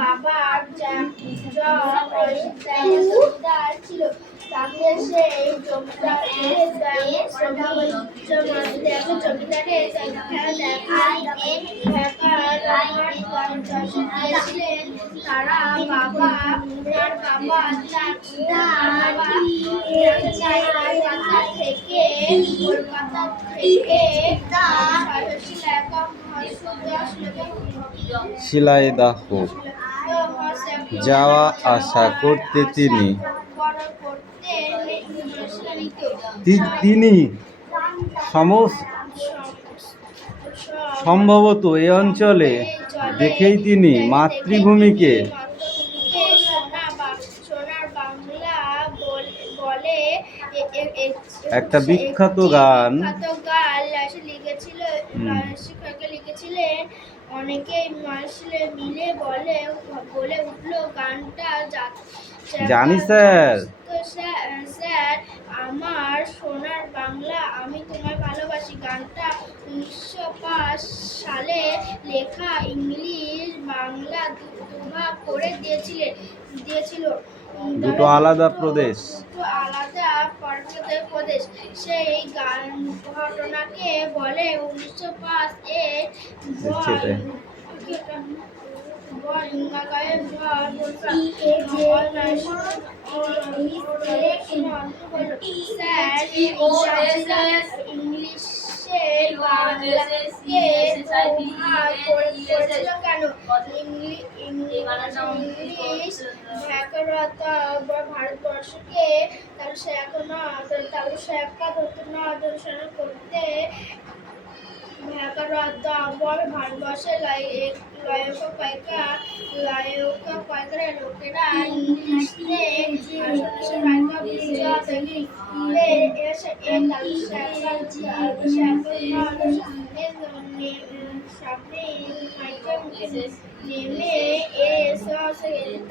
বাবা জমিদার ছিল, তাকে সেই জমিদারের তারা বাবা থেকে কলকাতা থেকে শিলাইদহ যাওয়া আসা করতে তিনি সম্ভবত এই অঞ্চলে দেখেই তিনি মাতৃভূমিকে একটা বিখ্যাত গান লিখেছিলেন। অনেকেই মিলে বলে উঠলো গানটা জানি স্যার, স্যার আমার সোনার বাংলা আমি তোমায় ভালোবাসি। গানটা 1905 সালে লেখা, ইংলিশ বাংলা দুভাগ করে দিয়েছিল দুটো আলাদা প্রদেশ। সেই ঘটনাকে বলে 1905 এর ভারতবর্ষকে অনুসরণ করতে ভারতবর্ষের লোকেরা ইংলিশে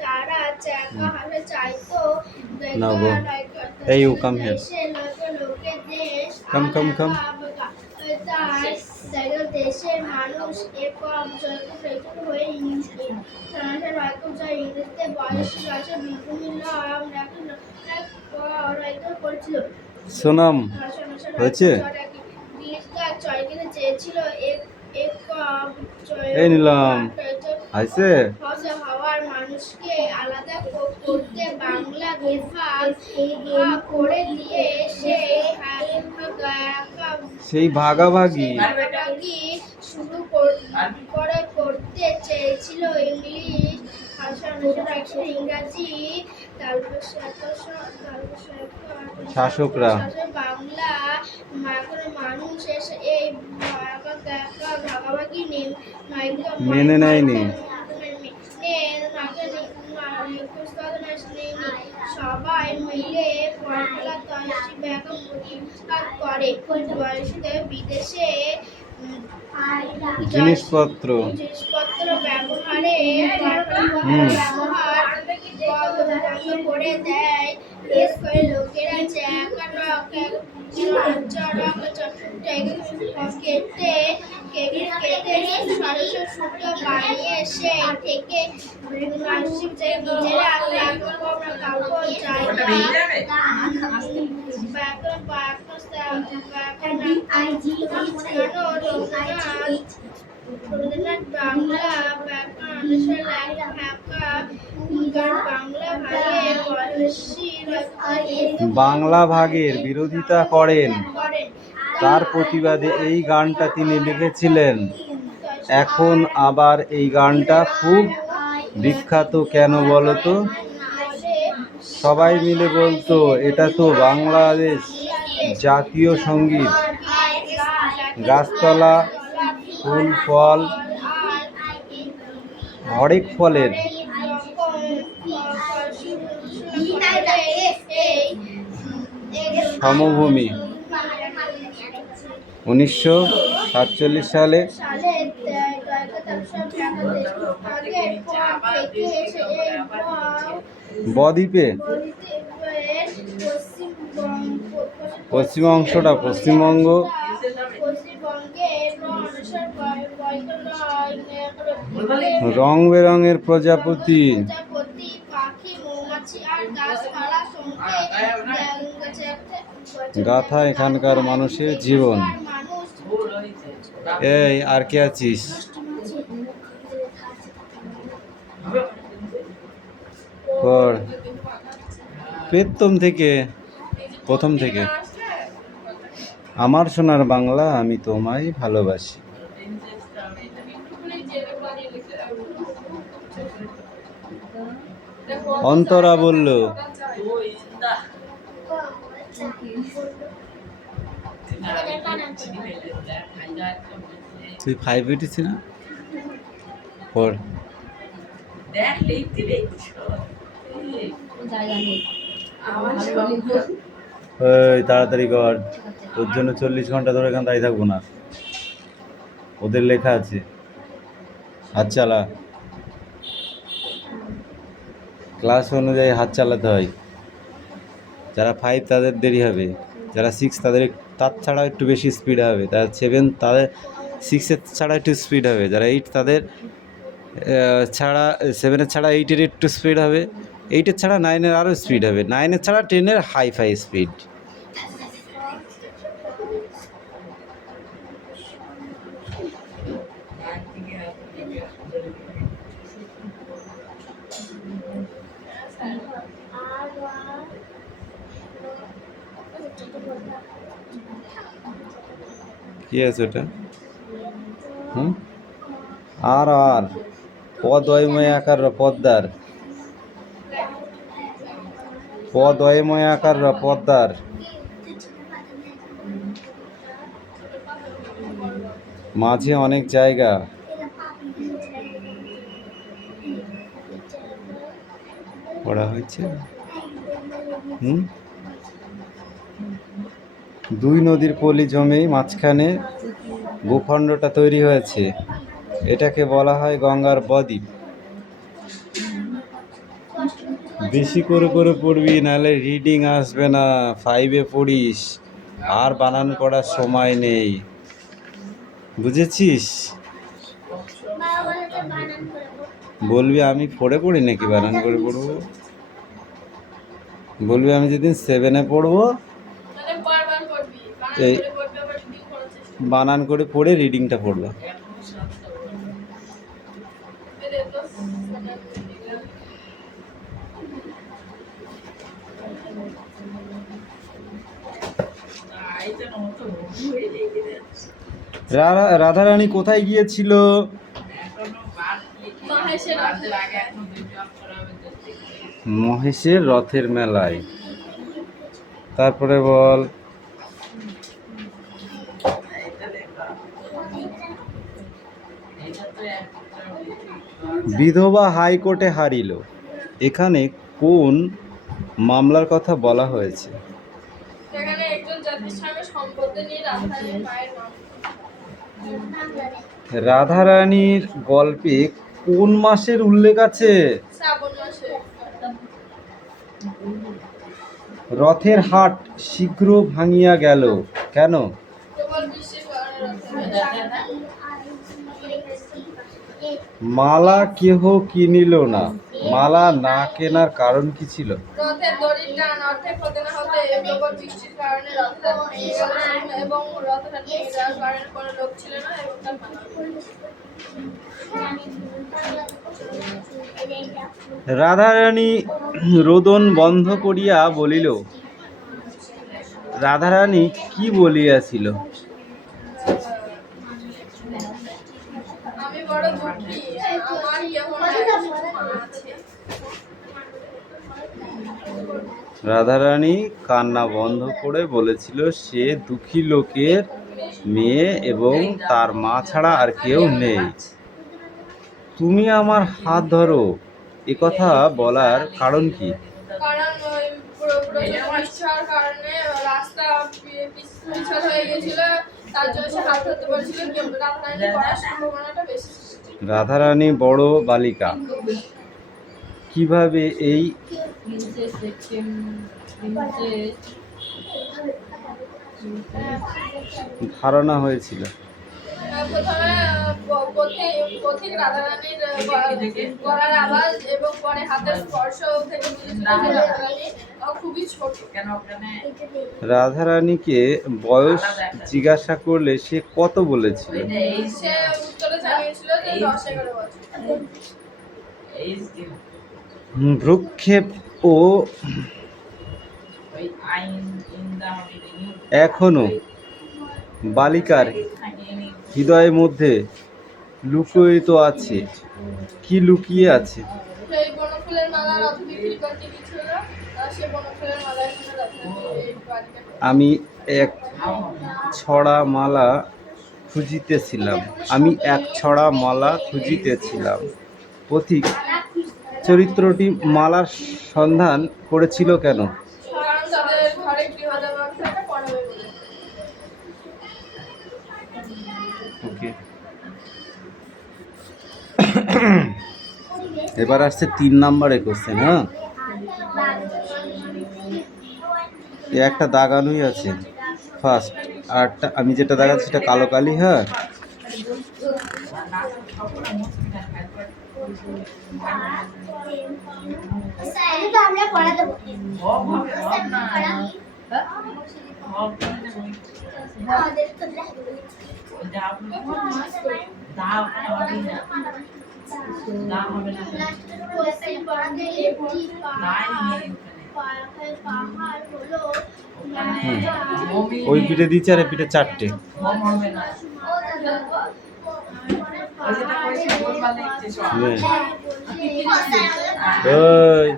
তারা চাইতো Hey, you come here. Come. দেশের মানুষ একক হয়ে ইংরেজিতে বয়সে বিভিন্ন করেছিল। সোনাম হয়েছে, চেয়েছিল এই নিলাম আইছে হওয়ার মানুষকে আলাদা করতে বাংলা বিভাগ করে দিয়ে সেই ভাগাভাগি শুরু করতে চেয়েছিল। ইংলিশ ইংরাজি শাসকরা বাংলা মানুষ এই ভাগাভাগি মেনে নেয়নি। সবাই মিলে করে বিদেশে জিনিসপত্র ব্যবহার করে দেয়। লোকেরা কেটে সুতো বানিয়ে সেই থেকে নিজেরা বাংলা ভাগের বিরোধিতা করেন। তার প্রতিবাদে এই গানটা তিনি লিখেছিলেন। এখন আবার এই গানটা খুব বিখ্যাত কেন বলতো? সবাই মিলে বলতো এটা তো বাংলাদেশ জাতীয় সঙ্গীত। গাছতলা ফুল ফল হরেক ফলের সমভূমি। 1947 সালে বদ্বীপে পশ্চিম অংশটা পশ্চিমবঙ্গ, পশ্চিমবঙ্গের মানুষের রং বেরঙের প্রজাপতি, প্রজাপতি, পাখি, মৌমাছি আর গাছপালা সঙ্গে গাথা এখানকার মানুষের জীবন। মানুষ এই আর কে আছিস? পড় প্রথম থেকে। আমার সোনার বাংলা, আমি তোমায় ভালোবাসি। অন্তরা বলল, তুই 5 উঠেছি না? পড়। ওই তাড়াতাড়ি কর, তোর জন্য 40 ঘন্টা ধরে এখানে দাঁড়িয়ে থাকবো না। ওদের লেখা আছে, হাত চালা। ক্লাস অনুযায়ী হাত চালাতে হয়। যারা 5 তাদের দেরি হবে, যারা 6 তাদের তার ছাড়া একটু বেশি স্পিড হবে, যারা 7 তাদের 6-এর ছাড়া একটু স্পিড হবে, যারা 8 তাদের ছাড়া 7-এর ছাড়া 8-এর একটু স্পিড হবে, 8-এর ছাড়া 9-এর আরও স্পিড হবে, 9-এর ছাড়া 10-এর হাই স্পিড। কি আছে ওটা? আর আর পদময় আকার পদ্মার, পদময় আকার পদ্মার মাঝে অনেক জায়গা। পড়া হয়েছে। দুই নদীর পলি জমেই মাঝখানে ভূখণ্ডটা তৈরি হয়েছে, এটাকে বলা হয় গঙ্গার বদ্বীপ। বেশি করে পড়বি, নাহলে রিডিং আসবে না। 5-এ পড়িস, আর বানান করার সময় নেই, বুঝেছিস? বলবি আমি পড়ি নাকি বানান করে পড়বো? বলবি আমি যেদিন 7-এ পড়বো এই বানান করে পড়ে রিডিংটা পড়বো। রাধারানী কোথায় গিয়েছিল? মহেশের রথের মেলায়। তারপরে বল, বিধবা হাইকোর্টে হারিল, এখানে কোন মামলার কথা বলা হয়েছে? রাধারানীর গল্পে কোন মাসের উল্লেখ আছে? রথের হাট শীঘ্র ভাঙিয়া গেল কেন? মালা কেহ কিনিল না, মালা না কেনার কারণ কি ছিল? রাধারানী রোদন বন্ধ করিয়া বলিল। রাধারানী কি বলিয়াছিল? রাধারানী কান্না বন্ধ করে বলেছিল সে দুঃখী লোকের মেয়ে এবং তার মা ছাড়া আর কেউ নেই। তুমি আমার হাত ধরো, এ কথা বলার কারণ কি? রাধারানী বড় বালিকা, কিভাবে এই ধারণা হয়েছিল? প্রথমে পথিক রাধারানীর গলার আওয়াজ এবং পরে হাতের স্পর্শ থেকে বুঝেছিল যে রাধারানী খুবই ছোট। রাধারানীকে বয়স জিজ্ঞাসা করলে সে কত বলেছিল? সে উত্তরে জানিয়েছিল যে 10-11 বছর। ভ্রুক্ষেপ ও এখনো বালিকার হৃদয়ের মধ্যে লুকিয়ে আছে। কি লুকিয়ে আছে? সেই বনফুলের মালা রথ বিক্রি করতে গিয়েছিল। সে বনফুলের মালা এখানে রাধারানী বালিকা। আমি এক ছড়া মালা খুঁজিতেছিলাম। আমি এক ছড়া মালা খুঁজিতেছিলাম। পথিক চরিত্রটি মালার সন্ধান করেছিল কেন? কারণ তাদের ঘরে গৃহদেবতাকে পড়াবে বলে। ওকে, এবার আসছে 3 নম্বরের কোশ্চেন। হ্যাঁ, একটা দাগানোই আছে ফার্স্ট, আরটা আমি যেটা দাগাচ্ছি সেটা কালো কালি। হ্যাঁ, আমরা পড়া দেবো। আমাদের তো ওই পিঠে দিচ্ছে আর এই পিঠে 4টে। ওই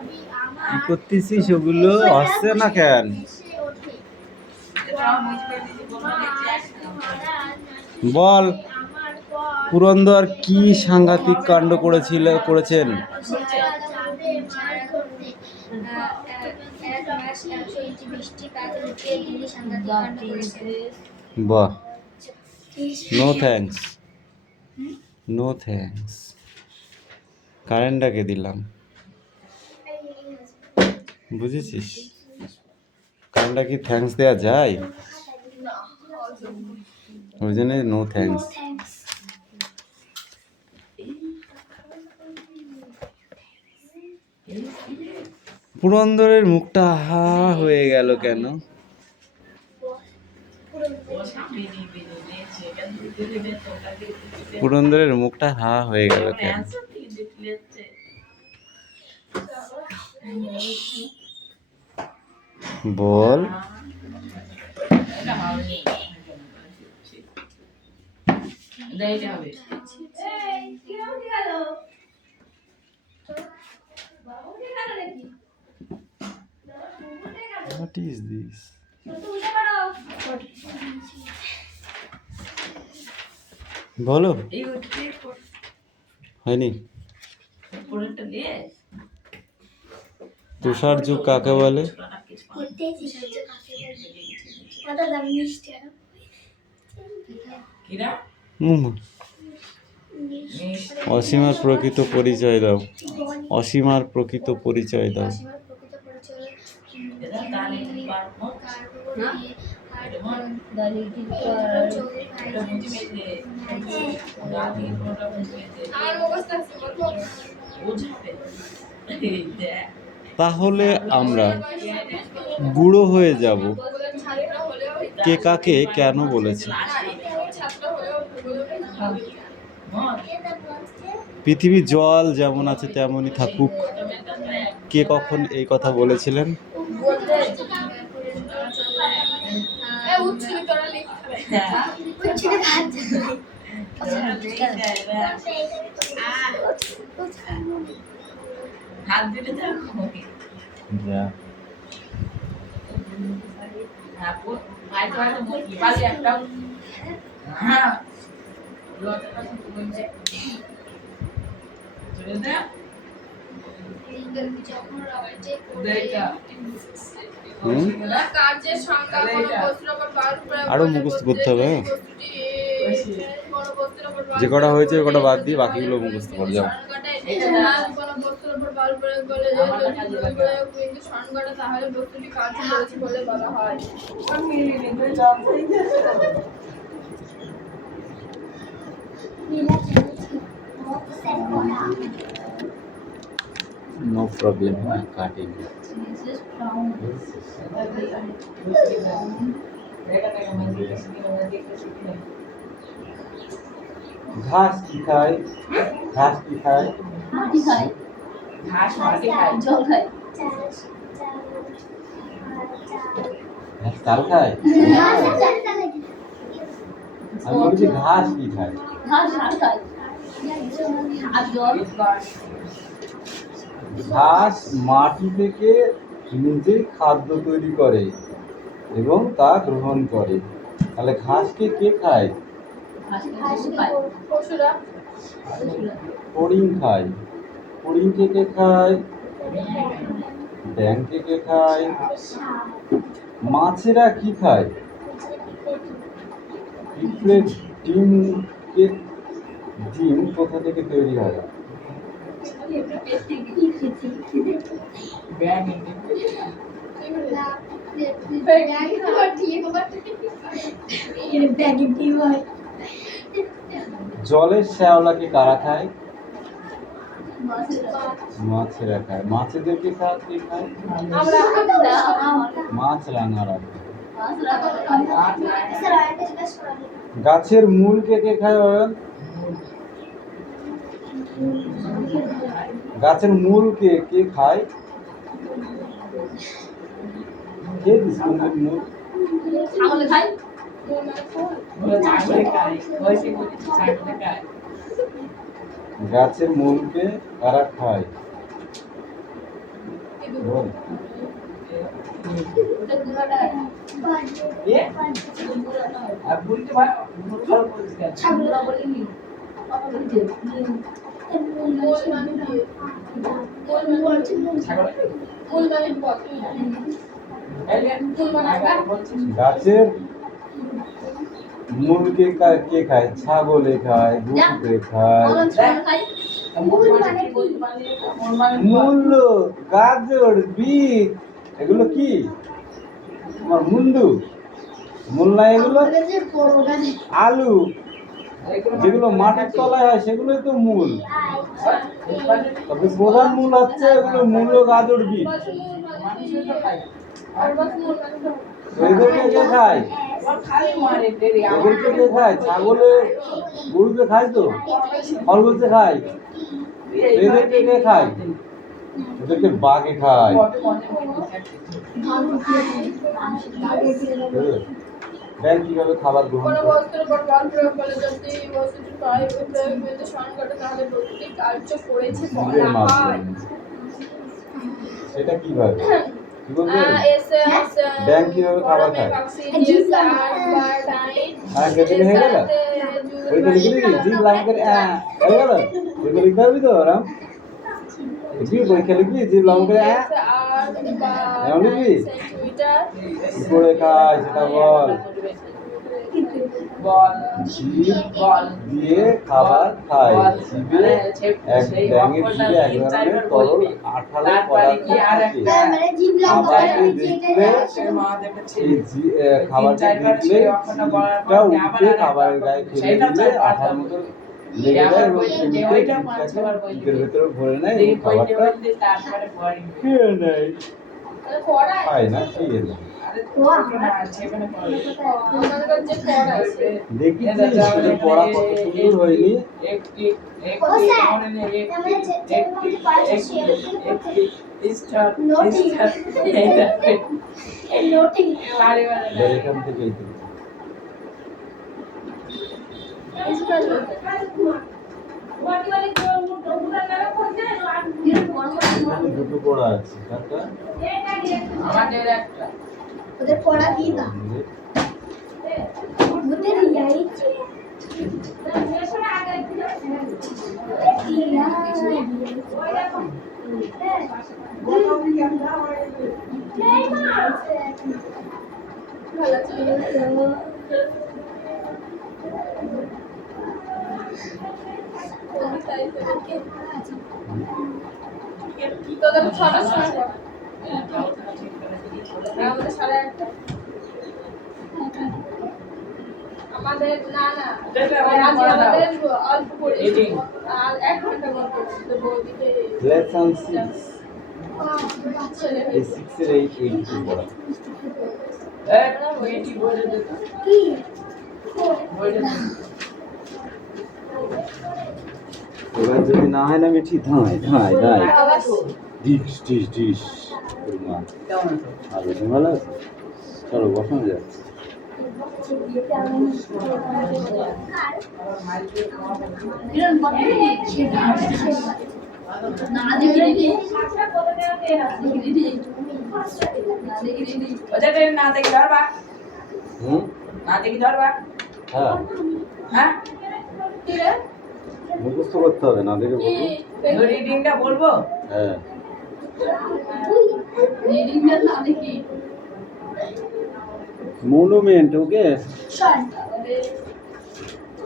কি করতেছিস? ওগুলো আসছে না কেন? বল, পুরন্দর কি সাংঘাতিক কাণ্ড করেছেন? বাহ, নো থ্যাঙ্কস, নো থ্যাঙ্কস। কারেন্টটাকে দিলাম, বুঝেছিস? কারেন্টটা কি থ্যাঙ্কস দেওয়া যায়? ওই জন্য নো থ্যাঙ্কস। পুরন্দরের মুখটা হা হয়ে গেল কেন? পুরন্দরের মুখটা হা হয়ে গেল কেন? বল। What is this? বলো, হয়নি? তুষার যুগ কাকে বলে? অসীমার প্রকৃত পরিচয় দাও। অসীমার প্রকৃত পরিচয় দাও। তাহলে আমরা বুড়ো হয়ে যাব। কে কাকে কেন বলেছে? পৃথিবীর জল যেমন আছে তেমনই থাকুক। কে কখন এই কথা বলেছিলেন? আরো মুখস্থ করতে হবে। যে কটা হয়েছে ওই কটা বাদ দিয়ে বাকিগুলো মুখস্থ করে যাও। আর কোনো বস্তুর উপর বল প্রয়োগ করলে যদি বল প্রয়োগ কিন্তু স্মরণ করে তাহলে বস্তুটি কার্য করেছে বলে বলা হয়। नो प्रॉब्लम मैं काटेंगे घास की खाए घास की खाए মাটি খায় ঘাস মাটি খায় জল খায় घास चाल खाए আমি বলছি ঘাস কি খায় ঘাস শাক খায় আর জল ঘাস মাটি থেকে নিজেই খাদ্য তৈরি করে এবং তা গ্রহণ করে তাহলে ঘাসকে কে খায় ঘাস খায় পশুরা হরিণ খায় হরিণকে কে খায় ব্যাঙকে কে খায় মাছেরা কি খায় পিঁপড়ের ডিম কোথা থেকে তৈরি হয় ব্যাগ জলের শ্যাওলাকে কারা খায় মাছেরা খায় মাছেদেরকে কে খায় মাছ রাঙারা খায় গাছের মূলকে কে খায় অয়ন গাছের মূলকে কে খায় কে দিছে মূল ছাগল খায় ছাগলে খায় বসে বসে ছাগলে খায় গাছের মূলকে কারা খায় বল আর বলতে ভাই মুখর পরিষ্কার ছাগল বলিনি মূল মানে কি? ছাগলে মূল মানে পথ। গাছের মূলকে কে খায় ছাগলে খায় গরুকে খায় মূল গাজর বিট এগুলো কি তোমার মুন্ডু মূল না এগুলো আলু যেগুলো মাটির তলায় হয় সেগুলোই তো মূল তবে প্রধান মূল হচ্ছে এগুলো মূল ও গাজর বিট এদেরকে কে খায় এদেরকে কে খায় ছাগলে গরুকে খায় তো খরগোশে খায় এদেরকে কে খায় এদেরকে বাঘে খায় ব্যাঙ কিভাবে খাবার গ্রহণ কোনো করে বস্তুর উপর বল প্রয়োগ করলে যদি বস্তুটির প্রয়োগ বিন্দু স্মরণ করে তাহলে বস্তুটি কার্য করেছে জীবের বলা হয়। মাধ্যমে সেটা কিভাবে কি বলবে ব্যাংক কিভাবে খাবার খায়? কেটে হয়ে গেল ওইটা লিখে দিবি জিভ লাইন করে হয়ে গেল ওইটা লিখতে হবে তো রাম জিভ পরীক্ষা লিখবি জিভ লাইন করে এমন লিখবি কি করে খায় সেটা বল বল জিভ বল দিয়ে খাবার খায় জিভে এক ব্যাঙের জিভে এক ধরনের তরল আঠালো পদার্থ থাকে খাবারকে দেখলে খাবারকে দেখলে জিভটা উঠে খাবারের গায়ে ফেলে দিলে আঠার মতো লেগে যায় এবং জিভের ভেতরে ভরে নেয় এবং খাবারটা তারপরে পরে খেয়ে নেয় খায় না খেয়ে নেয় দেখেছিস তোদের পড়া কত সুন্দর হয়নি একটি এখান থেকে এই দিকে। এখানে দুটো পড়া আছে কাকা আমাদের একটা ওদের পড়া কি না ওদের ইয়াইছে তোদের 6টার সময় পড়া। আমাদের 8:30। আমাদের না আজ আমাদের অল্প পড়েছি আর 1 ঘন্টা মতো তো বৌদিকে লেসন 6 এই 6 এর 8 পড়া ওইটি বলে দে তো। বলে দে। এবার যদি না হয় না মিঠি ধাই ধাই ধাই ডিশ ডিশ ডিশ মা কেমন আছো? আর বেশি ভালো আছে চলো বসানো যায় ওদের না দেখি ধরবা হুম না দেখি ধরবা হ্যাঁ হ্যাঁ কি রে মুখস্থ করতে হবে না দেখে বলবো রিডিংটা বলবো হ্যাঁ রিডিংটা না দেখি মনুমেন্ট ওকে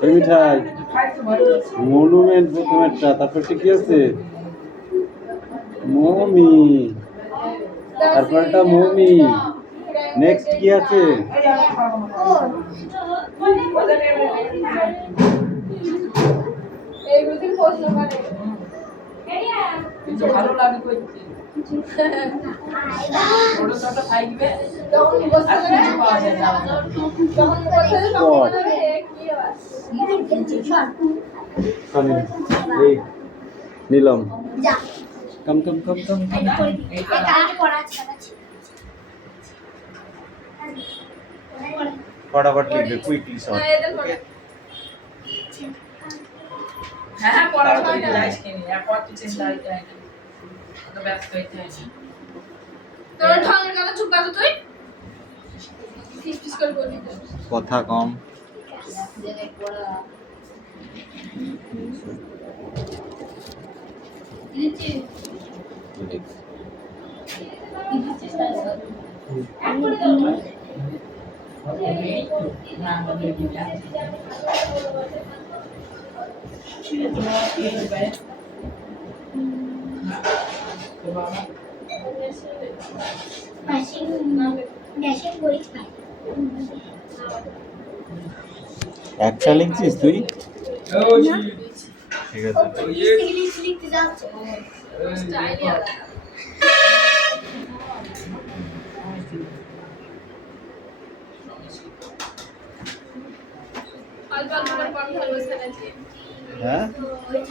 এই মিঠাই মনুমেন্ট প্রথমেরটা তারপরটা কি আছে মমি তারপরটা মমি নেক্সট কি আছে এইগুলো থেকে প্রশ্ন করে কিন্তু ভালো লাগে করতে ছোট ছোট থাকবে তখন মুখস্থ আর করে কিছু পাওয়া যায় না তখন মুখস্থ করে তখন মনে হবে কি আবার কানে এই নিলাম কম কম কম কম फटाफट लिख दे क्विकली না शॉर्ट এদের পড়া হ্যাঁ পড়ার করতে যাইস কিনি আর কত চিন্তা হইতে হয় না তো ব্যস্ত হইতে হয় না তোর ঢঙের কথা চুপ কর তো তুই ফিস ফিস করে বলবি তো। কথা কম না আমাদের দিকে একটা লিখছিস তুই ঠিক আছে স্টাইলই আলাদা অল্প অল্প করে পড়া ধরবো সেটাছি হ্যাঁ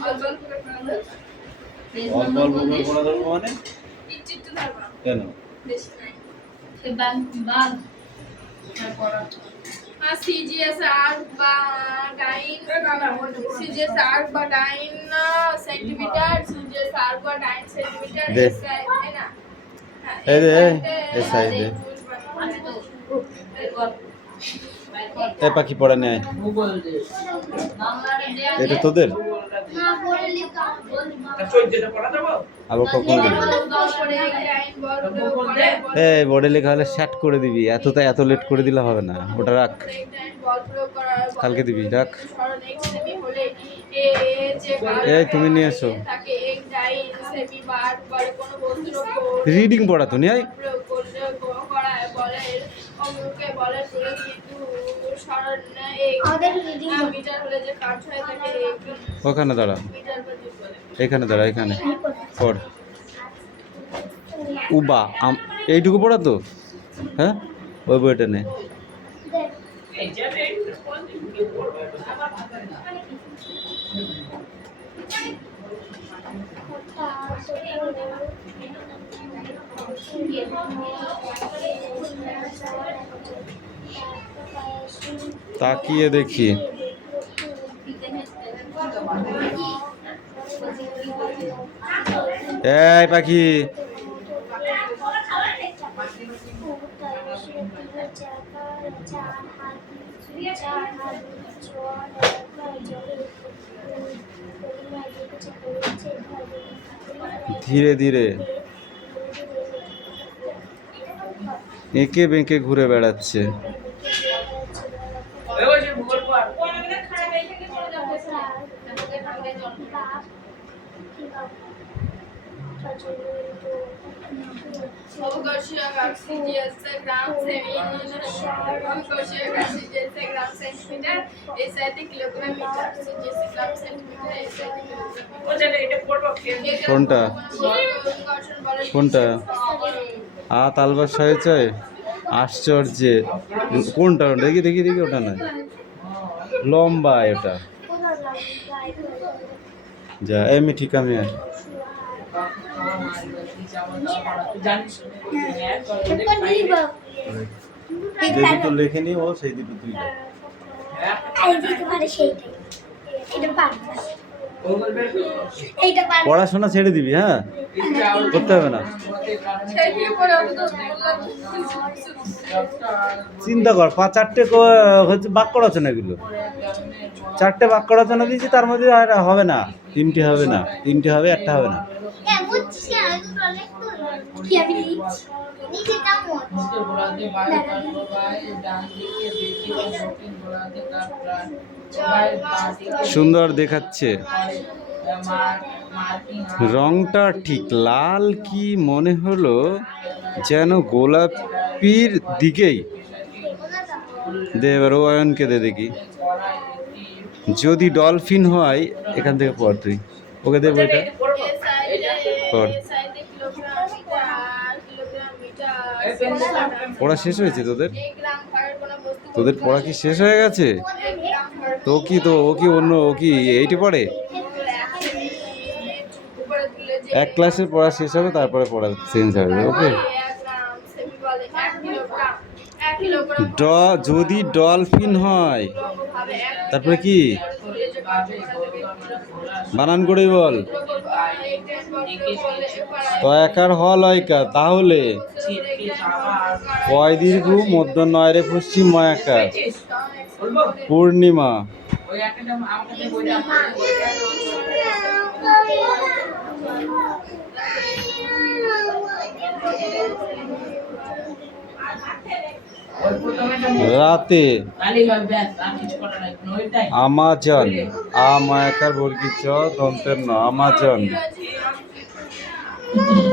অল্প অল্প করে পড়া ধরবো অল্প অল্প করে পড়া ধরবো মানে একটু ধরবো কেন বেশি নাই CGS আর বা ডাইন CGS আর বা ডাইন সেন্টিমিটার CGS আর বা ডাইন সেন্টিমিটার দে। তাই না এই দে, এই side দে। এ পাখি পড়া নেয় ভূগোল দে এটা তোদের চৈত্যটা পড়া দেবো আবার কখন দিবি এই বোর্ডে লেখা হলে শ্যাট করে দিবি এত লেট করে দিলে হবে না ওটা রাখ কালকে দিবি রাখ এই তুমি নিয়ে এসো রিডিং পড়া তো নিয়ে আয়। ওখানে দাঁড়া এখানে দাঁড়া এখানে পড় উবা এইটুকু পড়া তো হ্যাঁ ওই বইটা নে এই যে তাকিয়ে দেখি এই পাখি ধীরে ধীরে এঁকে বেঁকে ঘুরে বেড়াচ্ছে ওই যে ভূগোল পড় Overcosia coccygeus gram Overcosia coccygeus gram centimeter, SIT kilogram meter, CGS gram centimeter, SIT kilogram ও জানে এটা পড়বো কেন meter. কোনটা? কোনটা? তালবার হয়েছে আশ্চর্য। কোনটা? দেখি দেখি দেখি, ওটা নয়, লম্বা এটা। যা এমনি ঠিক আমি আর জানিস যে দুটো লেখে নি ও সেই দুটো তুই লেখ। পড়াশোনা ছেড়ে দিবি, হ্যাঁ, করতে হবে না। চিন্তা কর, চারটে হচ্ছে বাক্য রচনা, এগুলো 4টে বাক্য রচনা দিয়েছি, তার মধ্যে আর হবে না, 3টে হবে না, 3টে হবে, একটা হবে না। সুন্দর দেখাচ্ছে, রংটা ঠিক লাল, কি মনে হলো যেন গোলাপির দিকেই। দে এবার অয়নকে দে দেখি, যদি ডলফিন হয়, এখান থেকে পড় তুই, ওকে দে বইটা পড়। পড়া শেষ হয়েছে তোদের? তোদের পড়া কি শেষ হয়ে গেছে? তো কি ও কি এইটে পড়ে? এক ক্লাসের পড়া শেষ হবে, তারপরে পড়া চেঞ্জ হবে, ওকে? যদি ডলফিন হয়, তারপরে কি বানান করেই বল। তয়াকার হ লয়কার, তাহলে পয় দীর্ঘ মধ্য নয় রে পশ্চিম ময়াকার পূর্ণিমা। ওই একটা আমাকে বইটা রাতে আমাজন, আমায়াকার বর্গীর চ দন্তের ন, আমাজন।